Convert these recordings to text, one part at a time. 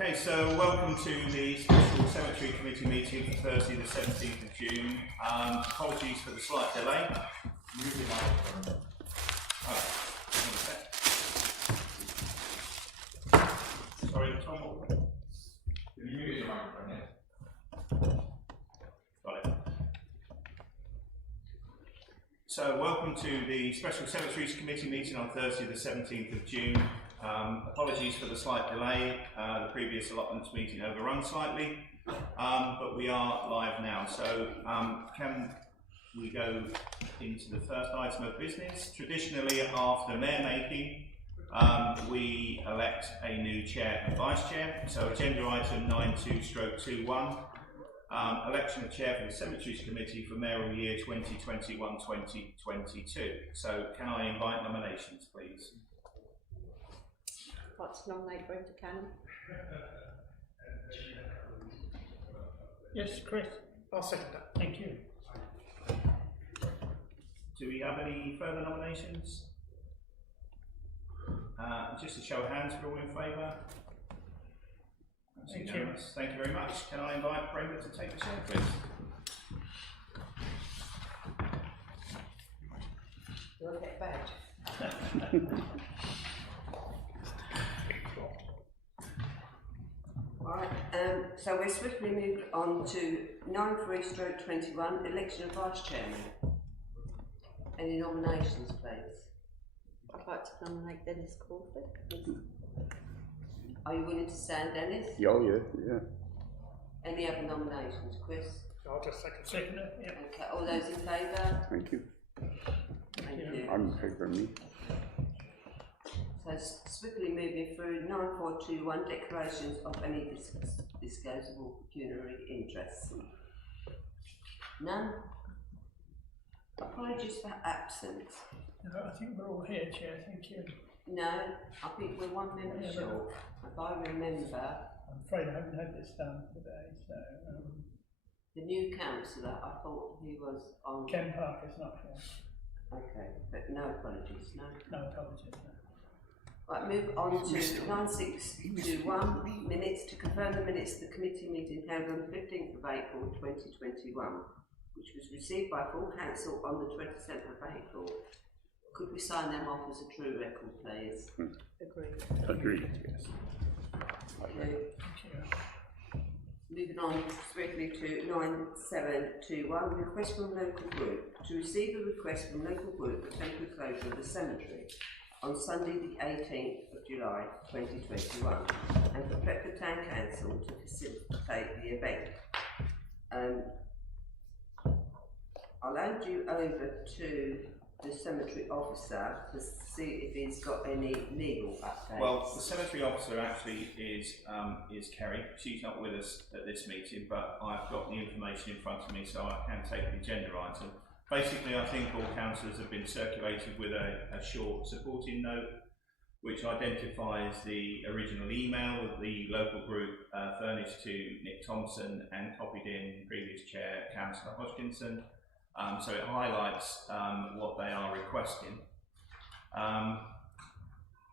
Okay, so welcome to the Special Cemetery Committee meeting for Thursday the 17th of June. Apologies for the slight delay. Sorry, Tom. Can you mute your microphone? Yes. Got it. So welcome to the Special Cemeteries Committee meeting on Thursday the 17th of June. Apologies for the slight delay. The previous allotments meeting overrun slightly, but we are live now. So can we go into the first item of business? Traditionally, after mayor making, we elect a new chair and vice chair. So agenda item 92/21, election of chair for the Cemeteries Committee for mayoral year 2021-2022. So can I invite nominations, please? I'd like to nominate Brenda Cannon. Yes, Chris. I'll second that. Thank you. Do we have any further nominations? Just a show of hands for all in favour. Thank you. Thank you very much. Can I invite Brenda to take the chair, please? You want to get a badge? Right, so we're swiftly moved on to 93/21, election of vice chairman. Any nominations, please? I'd like to nominate Dennis Crawford. Are you willing to stand, Dennis? Oh, yeah. Any other nominations, Chris? I'll just second it. Yeah. Okay, all those in favour? Thank you. Thank you. I'm in favour of me. So swiftly moving through 9421, declarations of any disclosable pecuniary interests. None? Apologies for absence. No, I think we're all here, Chair. Thank you. No, I think we're one member short. If I remember, I'm afraid I haven't had this done today, so the new councillor, I thought he was on. Ken Parker's not here. Okay, but no apologies, no. No apologies. No. Right, move on to 9621, minutes to confirm the minutes of the committee meeting held on the 15th of April 2021, which was received by full council on the 27th of April. Could we sign them off as a true record, please? Agreed. Agreed, yes. Thank you. Moving on swiftly to 9721, request from local group. To receive a request from local group for temporary closure of the cemetery on Sunday the 18th of July 2021 and for Thetford Town Council to facilitate the event. I'll hand you over to the cemetery officer to see if he's got any legal updates. Well, the cemetery officer actually is Kerry. She's not with us at this meeting, but I've got the information in front of me, so I can take the agenda item. Basically, I think all councillors have been circulated with a short supporting note which identifies the original email that the local group furnished to Nick Thompson and copied in previous chair, Councillor Hodgkinson. So it highlights what they are requesting.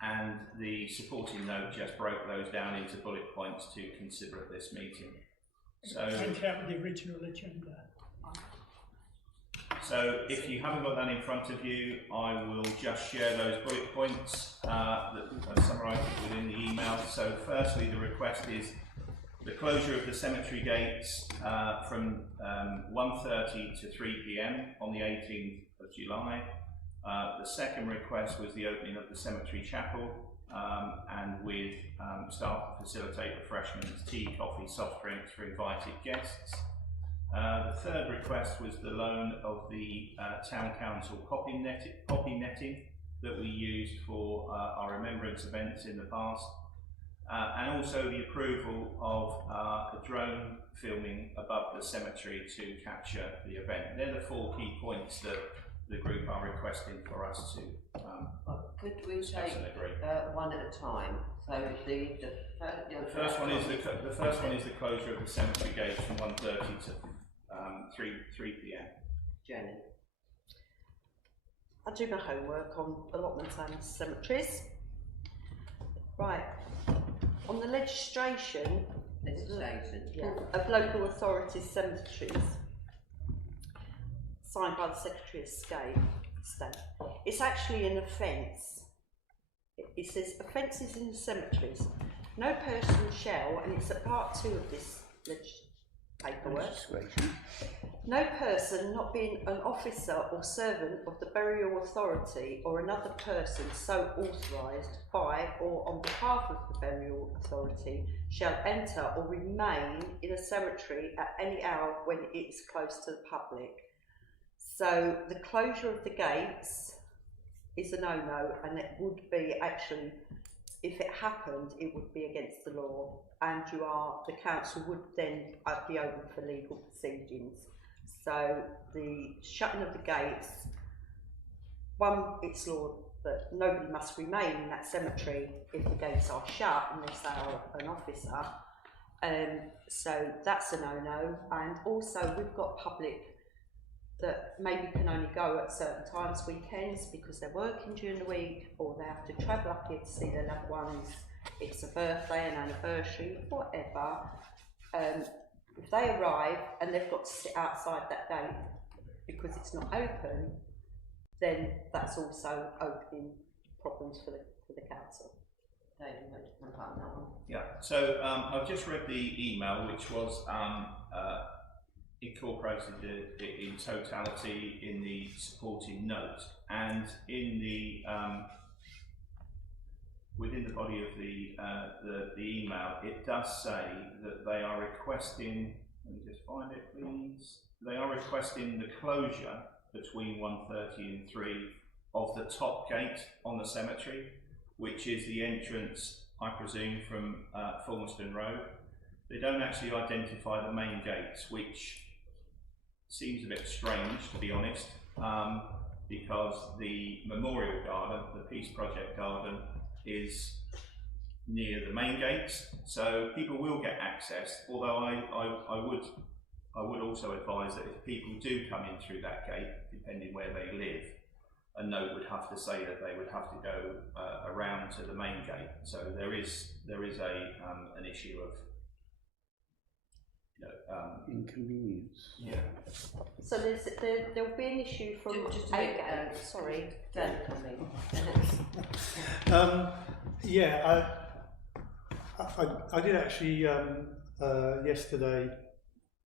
And the supporting note just broke those down into bullet points to consider at this meeting. So Print out the original agenda. So if you haven't got that in front of you, I will just share those bullet points that are summarised within the email. So firstly, the request is the closure of the cemetery gates from 1:30 to 3 p.m. on the 18th of July. The second request was the opening of the cemetery chapel and with staff to facilitate refreshments, tea, coffee, soft drinks for invited guests. The third request was the loan of the Town Council poppy netting that we used for our remembrance events in the past, and also the approval of a drone filming above the cemetery to capture the event. They're the four key points that the group are requesting for us to could we take one at a time? So the first one is the closure of the cemetery gates from 1:30 to 3 p.m. Jenny. I do my homework on allotments and cemeteries. Right. On the legislation Yeah. of local authorities cemeteries, signed by the Secretary of State, it's actually an offence. It says offences in the cemeteries. No person shall, and it's at part 2 of this paperwork. No person not being an officer or servant of the burial authority or another person so authorised by or on behalf of the burial authority shall enter or remain in a cemetery at any hour when it is closed to the public. So the closure of the gates is a no-no, and it would be actually, if it happened, it would be against the law, and the council would then be open for legal proceedings. So the shutting of the gates, one, it's law that nobody must remain in that cemetery if the gates are shut unless they are an officer. So that's a no-no, and also we've got public that maybe can only go at certain times, weekends, because they're working during the week, or they have to travel up here to see their loved ones. It's a birthday, an anniversary, whatever. If they arrive and they've got to sit outside that gate because it's not open, then that's also opening problems for the council. Yeah, so I've just read the email, which was incorporated in totality in the supporting note, and in the within the body of the email, it does say that they are requesting, let me just find it please, they are requesting the closure between 1:30 and 3 of the top gate on the cemetery, which is the entrance, I presume, from Fulmerston Road. They don't actually identify the main gates, which seems a bit strange, to be honest, because the Memorial Garden, the Peace Project Garden, is near the main gates, so people will get access. Although I would also advise that if people do come in through that gate, depending where they live, a note would have to say that they would have to go around to the main gate. So there is an issue of inconvenience. Yeah. So there'll be an issue from Just to make sorry. Dan coming. Yeah, I did actually yesterday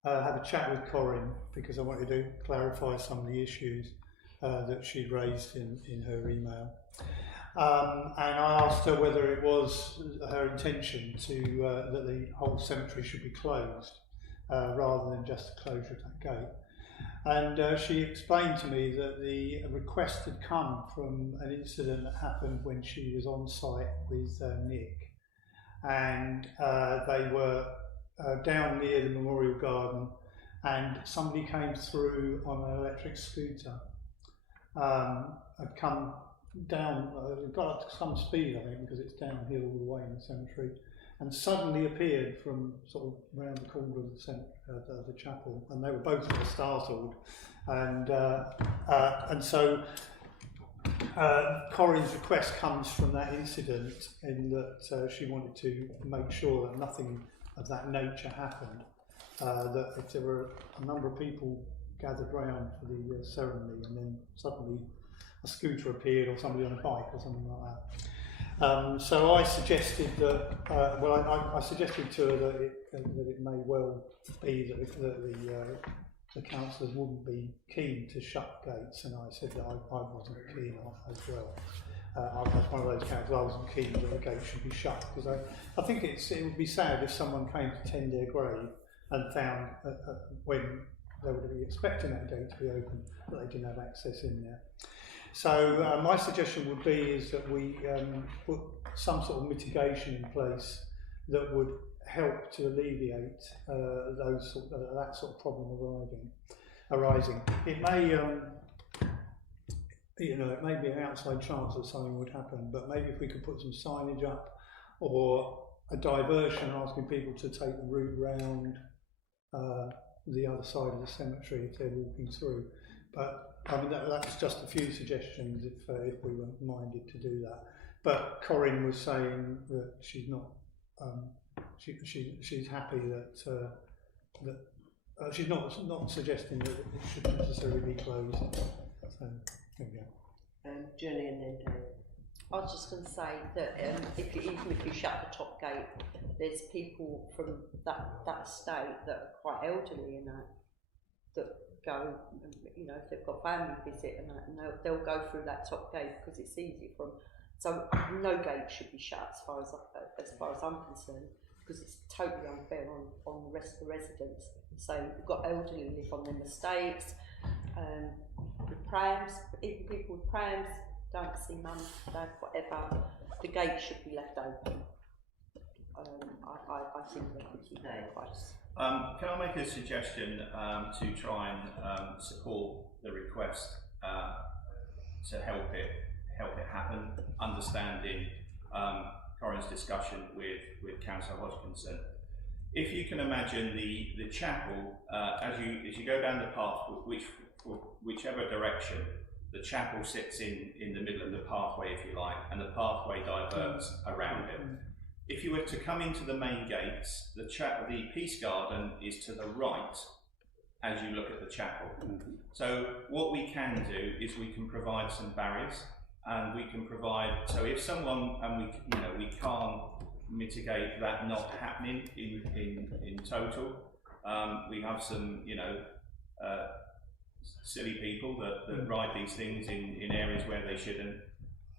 have a chat with Corinne because I wanted to clarify some of the issues that she'd raised in her email. And I asked her whether it was her intention that the whole cemetery should be closed rather than just the closure of that gate. And she explained to me that the request had come from an incident that happened when she was on site with Nick, and they were down near the Memorial Garden, and somebody came through on an electric scooter, had come down, got up to some speed, I think, because it's downhill all the way in the cemetery, and suddenly appeared from sort of round the corner of the chapel, and they were both sort of startled, and so Corinne's request comes from that incident, in that she wanted to make sure that nothing of that nature happened, that if there were a number of people gathered round for the ceremony and then suddenly a scooter appeared or somebody on a bike or something like that. So I suggested that, I suggested to her that it may well be that the councillors wouldn't be keen to shut gates, and I said that I wasn't keen as well. I was one of those councillors, I wasn't keen that the gate should be shut, because I think it would be sad if someone came to tend their grave and found when they would be expecting that gate to be open that they didn't have access in there. So my suggestion would be is that we put some sort of mitigation in place that would help to alleviate that sort of problem arising. It may, it may be an outside chance that something would happen, but maybe if we could put some signage up or a diversion asking people to take the route round the other side of the cemetery if they're walking through. But I mean, that's just a few suggestions if we weren't minded to do that. But Corinne was saying that she's not she's happy that she's not suggesting that it should necessarily be closed. So there we go. Jenny and then Dave. I was just going to say that even if you shut the top gate, there's people from that estate that are quite elderly and that go, you know, if they've got family visit and they'll go through that top gate because it's easy from. So no gate should be shut as far as I'm concerned, because it's totally unfair on the rest of the residents. So we've got elderly live on them estates, with prams, even people with prams don't see mum, dad, whatever. The gate should be left open. I think they could keep that close. Can I make a suggestion to try and support the request to help it happen, understanding Corinne's discussion with Councillor Hodgkinson. If you can imagine the chapel as you go down the path, whichever direction, the chapel sits in the middle of the pathway, if you like, and the pathway diverts around it. If you were to come into the main gates, the Peace Garden is to the right as you look at the chapel. So what we can do is we can provide some barriers, and we can provide, so if someone, and we can't mitigate that not happening in total, we have some silly people that ride these things in areas where they shouldn't.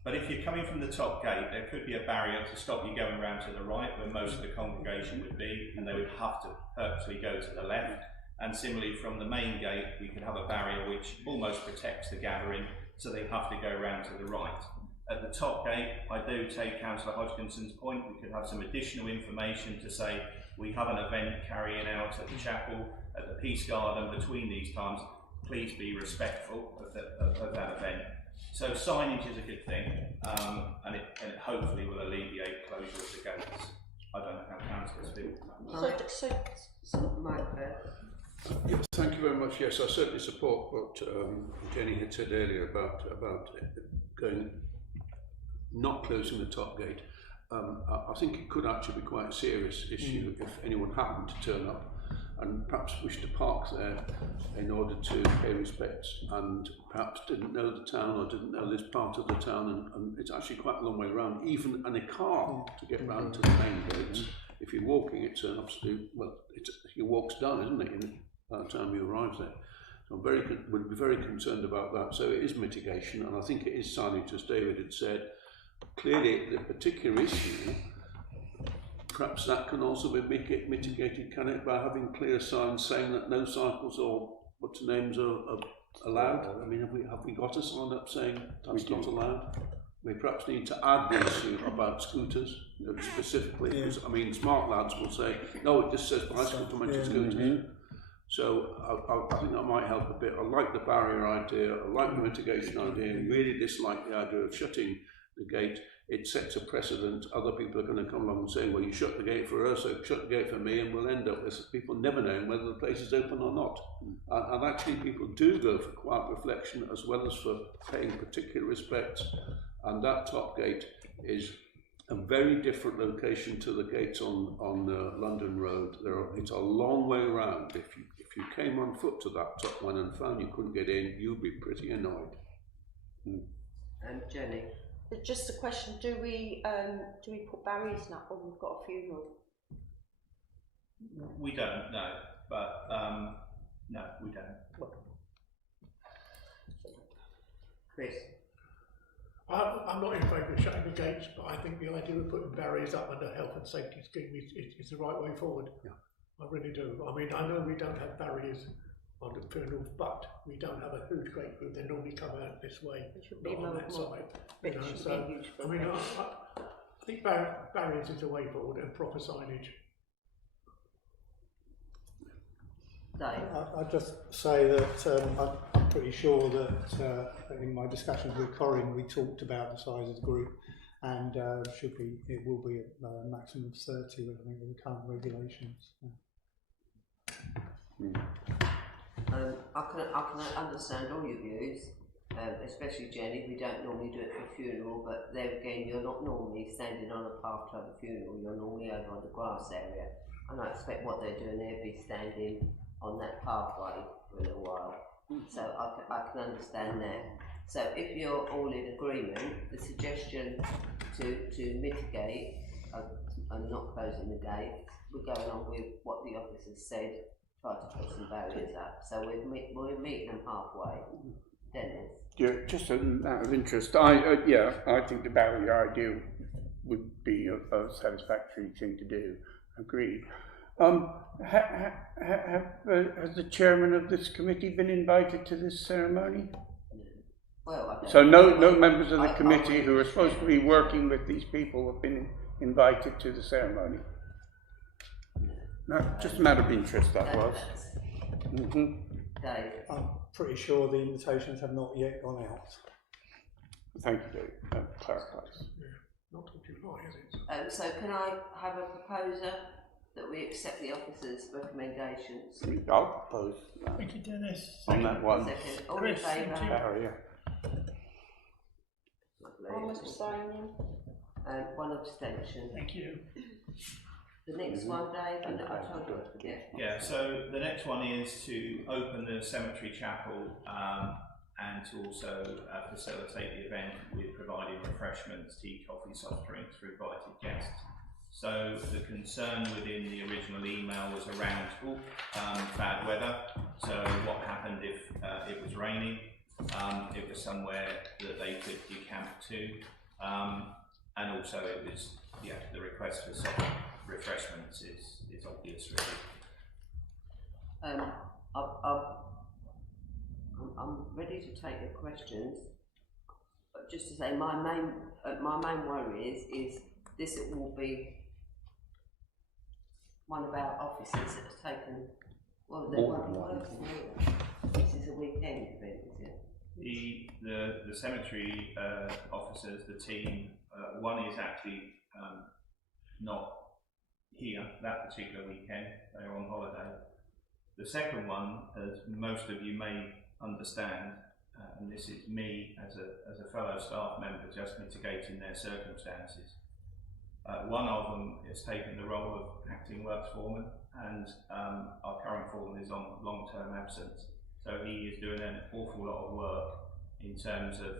But if you're coming from the top gate, there could be a barrier to stop you going round to the right, where most of the congregation would be, and they would have to purposely go to the left. And similarly, from the main gate, we could have a barrier which almost protects the gathering, so they have to go round to the right. At the top gate, I do take Councillor Hodgkinson's point. We could have some additional information to say we have an event carrying out at the chapel, at the Peace Garden between these times. Please be respectful of that event. So signage is a good thing, and it hopefully will alleviate closure of the gates. I don't know how councillors feel. Yes, thank you very much. Yes, I certainly support what Jenny had said earlier about not closing the top gate. I think it could actually be quite a serious issue if anyone happened to turn up and perhaps wished to park there in order to pay respects, and perhaps didn't know the town or didn't know this part of the town, and it's actually quite a long way around, even in a car, to get round to the main gates. If you're walking, it's an absolute, well, your walk's done, isn't it, by the time you arrive there. So would be very concerned about that. So it is mitigation, and I think it is signage, as David had said. Clearly, the particular issue, perhaps that can also be mitigated, can it, by having clear signs saying that no cycles or what's the names are allowed? I mean, have we got a sign up saying that's not allowed? We perhaps need to add the issue about scooters, specifically, because I mean, smart lads will say, no, it just says bicycle to mention scooters. So I think that might help a bit. I like the barrier idea, I like the mitigation idea, and really dislike the idea of shutting the gate. It sets a precedent. Other people are going to come along and say, well, you shut the gate for us, so shut the gate for me, and we'll end up with people never knowing whether the place is open or not. And actually people do go for quiet reflection as well as for paying particular respects, and that top gate is a very different location to the gates on London Road. It's a long way around. If you came on foot to that top one and found you couldn't get in, you'd be pretty annoyed. And Jenny? Just a question: do we put barriers now when we've got a funeral? We don't, no, but no, we don't. Chris? I'm not in favour of shutting the gates, but I think the idea of putting barriers up under a health and safety scheme is the right way forward. Yeah. I really do. I mean, I know we don't have barriers on the funerals, but we don't have a huge great group. They normally come out this way, not on that side. So, I mean, I think barriers is the way forward, and proper signage. I'd just say that I'm pretty sure that in my discussions with Corinne, we talked about the size of the group, and it will be a maximum of 30, I think, with the current regulations. I can understand all your views, especially Jenny, we don't normally do it for a funeral, but there again, you're not normally standing on a path to have a funeral, you're normally over on the grass area. And I expect what they're doing, they'll be standing on that pathway for a little while. So I can understand that. So if you're all in agreement, the suggestion to mitigate and not closing the gate, we're going on with what the officers said, try to put some barriers up. So we're meeting them halfway. Dennis? Yeah, just a matter of interest. I think the barrier idea would be a satisfactory thing to do. Agreed. Has the chairman of this committee been invited to this ceremony? Well, So no members of the committee who are supposed to be working with these people have been invited to the ceremony? No, just a matter of interest, that was. Dave? I'm pretty sure the invitations have not yet gone out. Thank you, Dave. That clarifies. Yeah, not till July, is it? So can I have a proposer that we accept the officers' recommendations? I'll propose that Thank you, Dennis. on that one. Second. All in Chris, thank favour? you. Barrier. I'm Lovely. abstaining. One abstention. Thank you. The next one, Dave, and I told you I'd forget. Yeah, so the next one is to open the cemetery chapel and to also facilitate the event with providing refreshments, tea, coffee, soft drinks for invited guests. So the concern within the original email was around bad weather. So what happened if it was raining? It was somewhere that they could decamp to, and also it was the request for soft refreshments is obvious really. I'm ready to take your questions, but just to say my main worry is this will be one of our officers that has taken, well, they won't be working, will they? This is a weekend event, is it? The cemetery officers, the team, one is actually not here that particular weekend, they're on holiday. The second one, as most of you may understand, and this is me as a fellow staff member just mitigating their circumstances. One of them has taken the role of acting works foreman, and our current foreman is on long-term absence. So he is doing an awful lot of work in terms of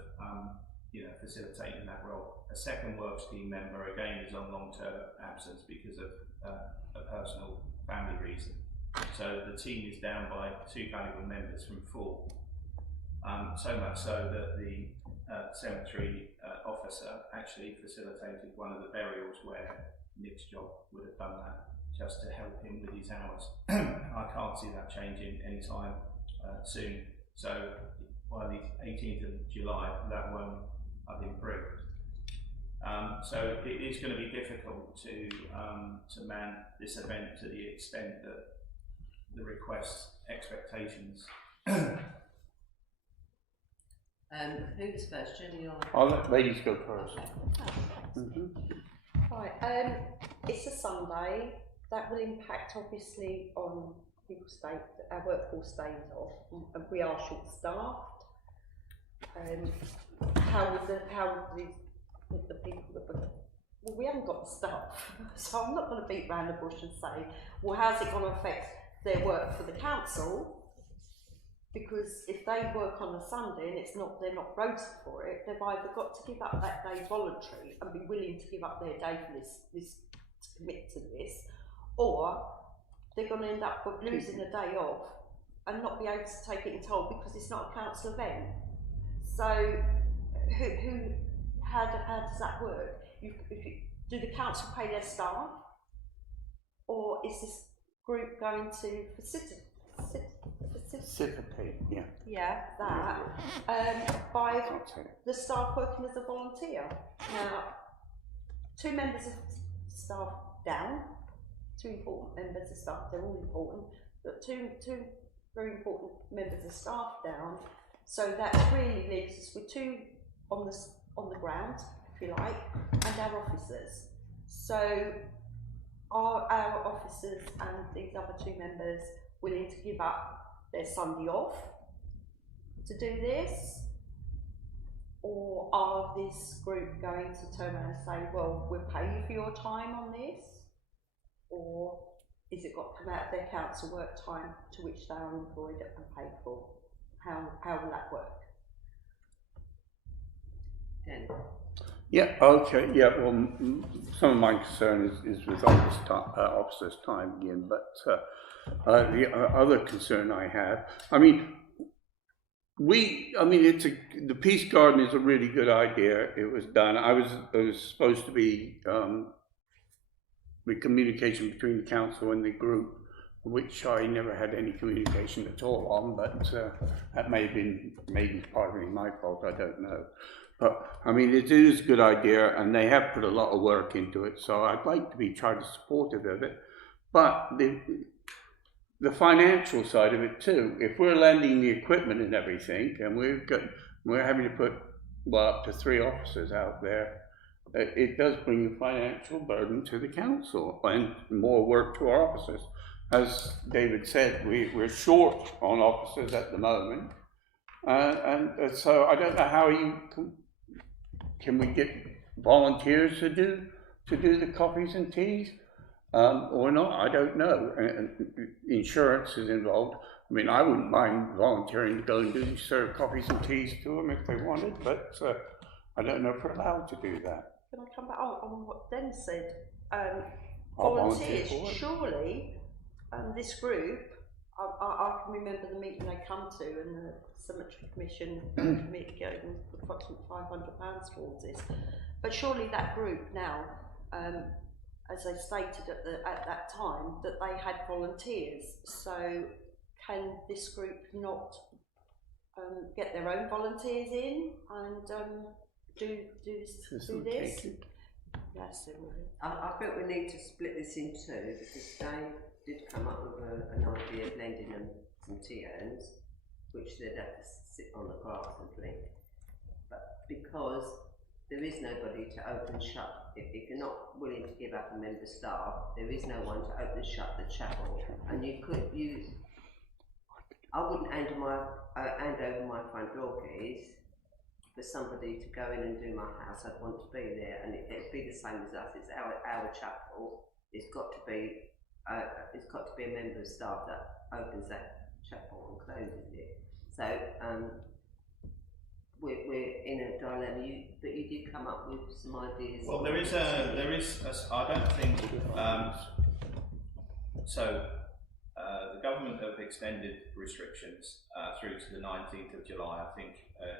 facilitating that role. A second works team member again is on long-term absence because of a personal family reason. So the team is down by 2 valuable members from 4. So much so that the cemetery officer actually facilitated one of the burials where Nick's job would have done that just to help him with his hours. I can't see that changing anytime soon. So by the 18th of July, that won't have improved. So it is going to be difficult to man this event to the extent that the requests, expectations. Who's first, Jenny or? I'll let ladies go first. Right, it's a Sunday. That will impact obviously on people's our workforce days off, and we are short-staffed. How would the people well, we haven't got the staff, so I'm not going to beat around the bush and say, well, how's it going to affect their work for the council? Because if they work on a Sunday and they're not rotated for it, they've either got to give up that day voluntary and be willing to give up their day for this to commit to this, or they're going to end up with losing a day off and not be able to take it in toll because it's not a council event. So, how does that work? Do the council pay their staff, or is this group going to facilitate? Yeah, that by the staff working as a volunteer. Now, 2 members of staff down, 2 important members of staff. They're all important, but two very important members of staff down. So that really leaves us with 2 on the ground, if you like, and our officers. So are our officers and these other 2 members willing to give up their Sunday off to do this? Or are this group going to turn around and say, well, we'll pay you for your time on this? Or is it got to come out of their council work time to which they are employed and paid for? How will that work? Dan? Yeah, okay, yeah, well, some of my concern is with officers' time again, but the other concern I have, the Peace Garden is a really good idea. It was done. It was supposed to be the communication between the council and the group, which I never had any communication at all on, but that may have been maybe partly my fault, I don't know. But it is a good idea, and they have put a lot of work into it, so I'd like to be trying to supportive of it. But the financial side of it too, if we're lending the equipment and everything, and we're having to put up to 3 officers out there, it does bring a financial burden to the council and more work to our officers. As David said, we're short on officers at the moment, and so I don't know how can we get volunteers to do the coffees and teas, or not? I don't know. And insurance is involved. I wouldn't mind volunteering to go and serve coffees and teas to them if they wanted, but I don't know if we're allowed to do that. Can I come back on what Den said? I'll volunteer Volunteers, for it. surely this group, I can remember the meeting they come to, and the Cemetery Commission committee going approximately £500 towards this. But surely that group now, as they stated at that time, that they had volunteers. So can this group not get their own volunteers in and do this? Yes, it will. I think we need to split this in two, because Dave did come up with an idea of lending them some tea urns, which they'd have to sit on the grass and drink. But because there is nobody to open and shut, if you're not willing to give up a member staff, there is no one to open and shut the chapel. And you could use, I wouldn't hand over my front door keys for somebody to go in and do my house. I'd want to be there, and it'd be the same as us. It's our chapel. It's got to be a member of staff that opens that chapel and closes it. So we're in a dilemma. But you did come up with some ideas. Well, there is I don't think so. The government have extended restrictions through to the 19th of July, I think,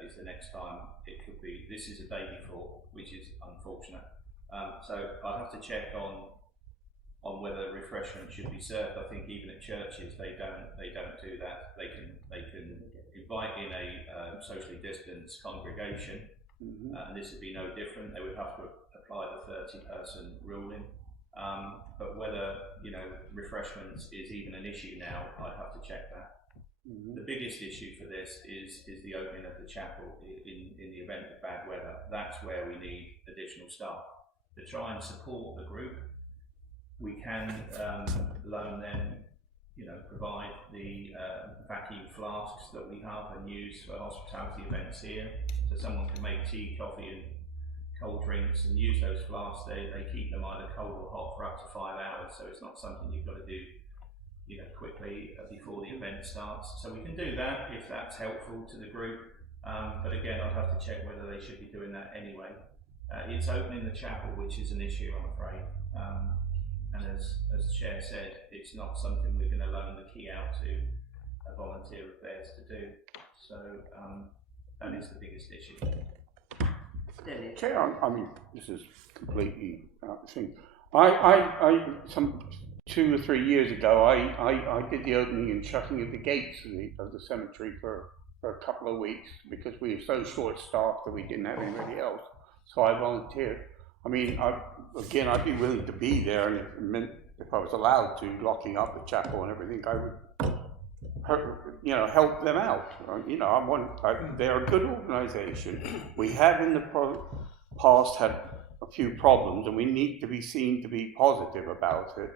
is the next time it could be. This is a day before, which is unfortunate. So I'd have to check on whether refreshments should be served. I think even at churches they don't do that. They can invite in a socially distanced congregation, and this would be no different. They would have to apply the 30-person ruling. But whether refreshments is even an issue now, I'd have to check that. The biggest issue for this is the opening of the chapel in the event of bad weather. That's where we need additional staff to try and support the group. We can loan them, provide the vacuum flasks that we have and use for hospitality events here, so someone can make tea, coffee and cold drinks and use those flasks. They keep them either cold or hot for up to 5 hours, so it's not something you've got to do quickly before the event starts. So we can do that if that's helpful to the group, but again I'd have to check whether they should be doing that anyway. It's opening the chapel which is an issue, I'm afraid, and as the Chair said, it's not something we're going to loan the key out to a volunteer affairs to do, so that is the biggest issue. Chair, this is completely out of thing. I some 2 or 3 years ago, I did the opening and shutting of the gates of the cemetery for a couple of weeks because we were so short-staffed that we didn't have anybody else. So I volunteered. I'd be willing to be there, and if I was allowed to, locking up the chapel and everything, I would, help them out. They're a good organisation. We have in the past had a few problems, and we need to be seen to be positive about it.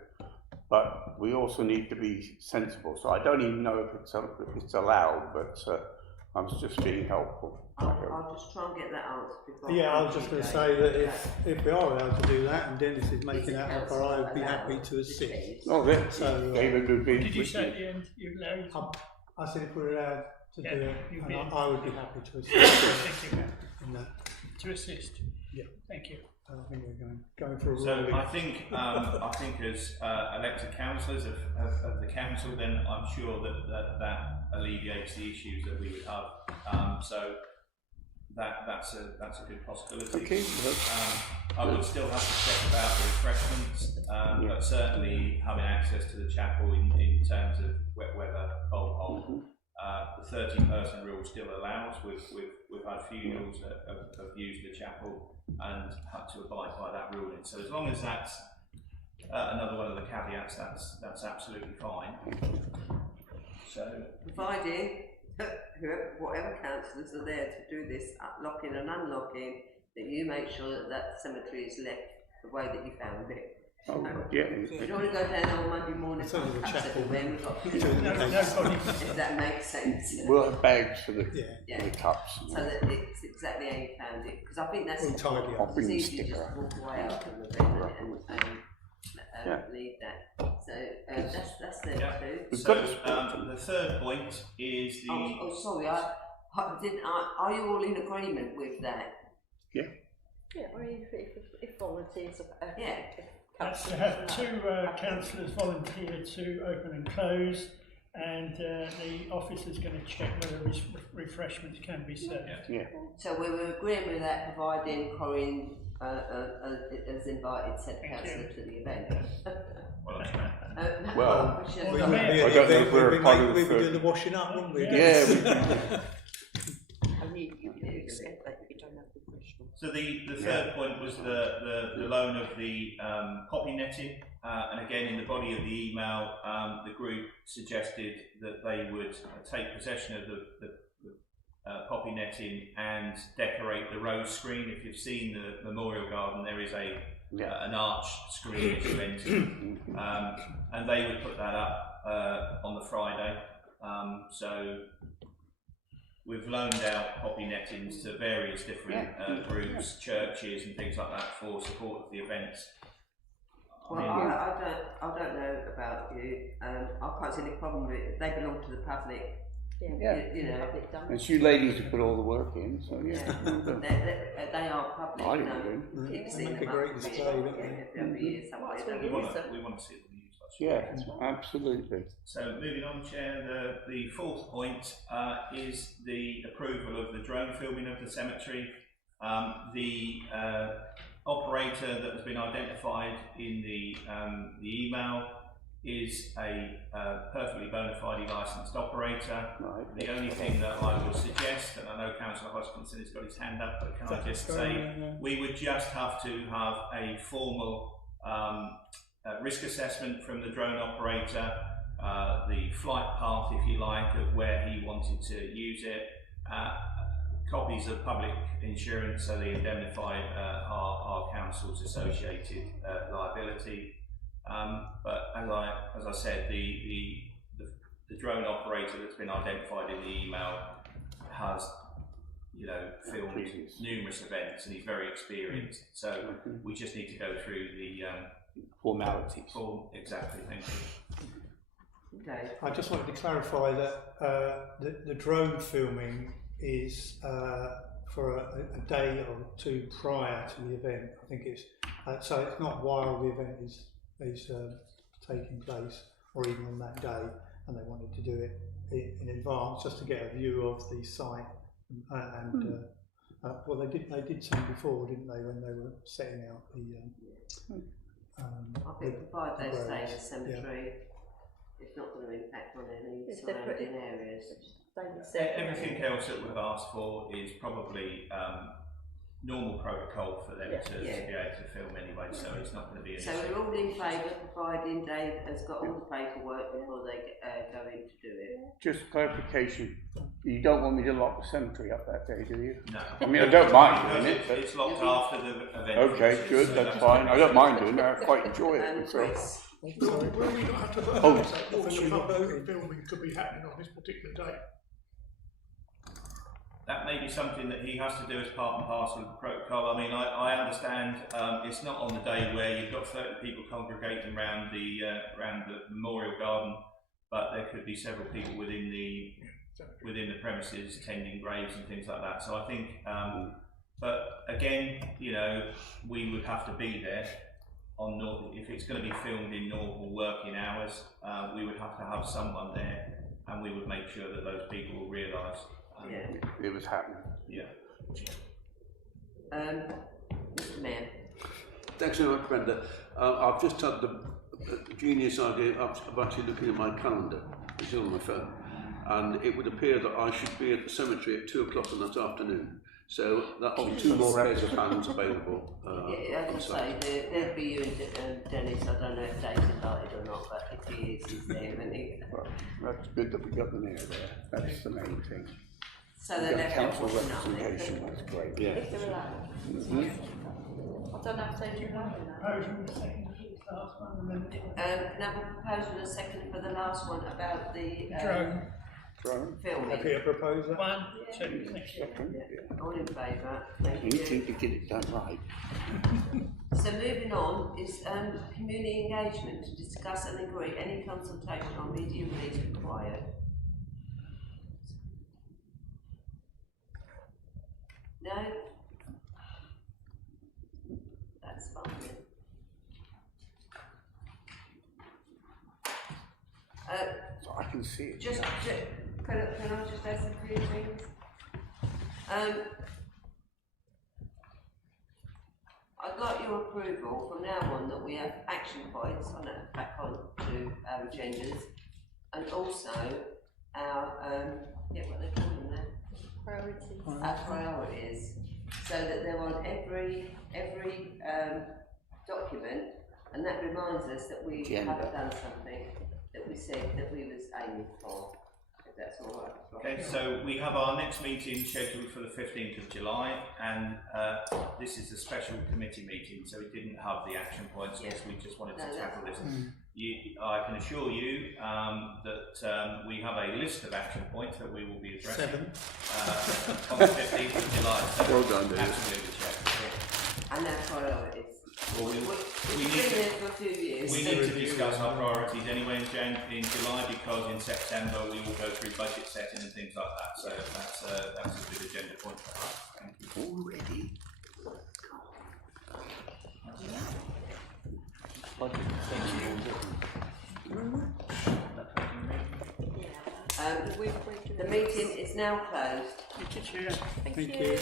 But we also need to be sensible. So I don't even know if it's allowed, but I was just being helpful. I'll just try and get that answer before. Yeah, I was just going to say that if we are allowed to do that and Dennis is making that offer, I would be happy to assist. Oh, yeah. So, David would be. Did you say at the end you'd allowed? I said if we're allowed to do it, you'd and be I would be happy to assist Thank you. in that. To assist. Yeah. Thank you. I think we're going for a So ruling. I think as elected councillors of the council, then I'm sure that alleviates the issues that we would have. So that's a good possibility. Okay. I would still have to check about the refreshments, but certainly having access to the chapel in terms of wet weather, cold hold. The 30-person rule still allows. We've had funerals that have used the chapel and had to abide by that ruling. So as long as that's another one of the caveats, that's absolutely fine. So Providing whatever councillors are there to do this locking and unlocking, that you make sure that cemetery is left the way that you found it. Oh, yeah. We don't want to go down on Monday morning It's only the and chapel. when we've got Nobody. if that makes sense. We'll have bags for the, Yeah. the cups. So that it's exactly how you found it, because I think that's We'll tidy up. I'll bring the it's easy to sticker just out. walk away after the event and leave that. So that's there Yeah. too. We've So got a the third point is the Oh, sorry, I didn't. Are you all in agreement with that? Yeah, I mean, if volunteers are Yeah. That's to have two councillors volunteer to open and close, and the officer's going to check whether refreshments can be served. Yeah. So we were agreeing with that, providing Corinne has invited said councillor to the event. Well, she We has would not- be I don't know if we're a part of the we'd be third. doing the washing up, wouldn't we? Yeah. only you accept that you don't have refreshments. So the third point was the loan of the poppy netting, and again in the body of the email, the group suggested that they would take possession of the poppy netting and decorate the rose screen. If you've seen the memorial garden, there is an arch screen as you enter, and they would put that up on the Friday. So we've loaned out poppy nettings to various different groups, churches and things like that for support of the events. Well, I don't know about you. I can't see any problem with it. They belong to the public. Yeah. You know. Public done. It's you ladies who put all the work in, so Yeah, they are public. I you do. know. Keep They seeing make a them great up display, don't they? every year somewhere, Well, don't We we? want to see them used. yeah, absolutely. So moving on, Chair, the fourth point is the approval of the drone filming of the cemetery. The operator that has been identified in the email is a perfectly bona fide licensed operator. Right. The only thing that I would suggest, and I know Councillor Hoskinson has got his hand up, but can I just say, we would just have to have a formal risk assessment from the drone operator, the flight path, if you like, of where he wanted to use it, copies of public insurance, so they indemnify our council's associated liability. But as I said, the drone operator that's been identified in the email has, filmed numerous events and he's very experienced. So we just need to go through the Formalities. Exactly. Thank you. Okay. I just wanted to clarify that the drone filming is for a day or two prior to the event. I think it's so it's not while the event is taking place or even on that day, and they wanted to do it in advance just to get a view of the site well they did some before, didn't they, when they were setting out the I think provided they stay in the cemetery, it's not going to impact on any surrounding areas. Everything else that we've asked for is probably normal protocol for them to be able to film anyway, so it's not going to be an So issue. we're all in favour, providing Dave has got all the paperwork before they go in to do it. Just clarification, you don't want me to lock the cemetery up that day, do you? No. I mean, I don't mind Because doing it, but... it's locked after the event. Okay, good, so that's fine. I don't mind doing it, I quite enjoy And it. So. Chris, Will we not have to Oh. vote all the public filming could be happening on this particular date? that may be something that he has to do as part and parcel of the protocol. I mean, I understand it's not on the day where you've got 30 people congregating around the memorial garden, but there could be several people within the premises tending graves and things like that. So I think, but again, you know, we would have to be there on if it's going to be filmed in normal working hours. We would have to have someone there, and we would make sure that those people will realise. It was happening. Yeah. Mr. Mayor. Thanks very much, Brenda. I've just had the genius idea of actually looking at my calendar, which is on my phone, and it would appear that I should be at the cemetery at 2 o'clock on that afternoon. So that'll be 2 more pairs of hands available. Yeah, as I say, there'll be you and Dennis. I don't know if Dave's invited or not, but if he is, he's there, isn't he? Well, that's good that we got the mayor there. That's the main thing. So the left Council representation, that's great. Yeah. If they're allowed. I don't know if they're allowed in that. Proposal and second for this last one, and then can I have a proposal and a second for the last one about the drone. Drone. filming? Happy to propose that? 1, 2, thank you. Yeah. All in favour? Thank You you. seem to get it done right. So moving on is community engagement to discuss and agree any consultation on media release required. No? That's fine then. So I can see it. Can I just add a few things? I got your approval from now on that we have action points on it, back on to our agendas, and also our what they call them now? Priorities. Our priorities, so that they're on every document, and that reminds us that we have done something that we said that we was aiming for. If that's all right. Okay, so we have our next meeting scheduled for the 15th of July, and this is a special committee meeting, so we didn't have the action points because we just wanted to tackle this. I can assure you that we have a list of action points that we will be addressing 7. on the 15th of July. So Well done, Dave. absolutely check. And our priorities. Well, We've we been need to. there for a few years. We need to discuss our priorities anyway in July, because in September we will go through budget setting and things like that. So that's a good agenda point for us. Thank you. Already. The meeting is now closed. Thank you, Chair. Thank you.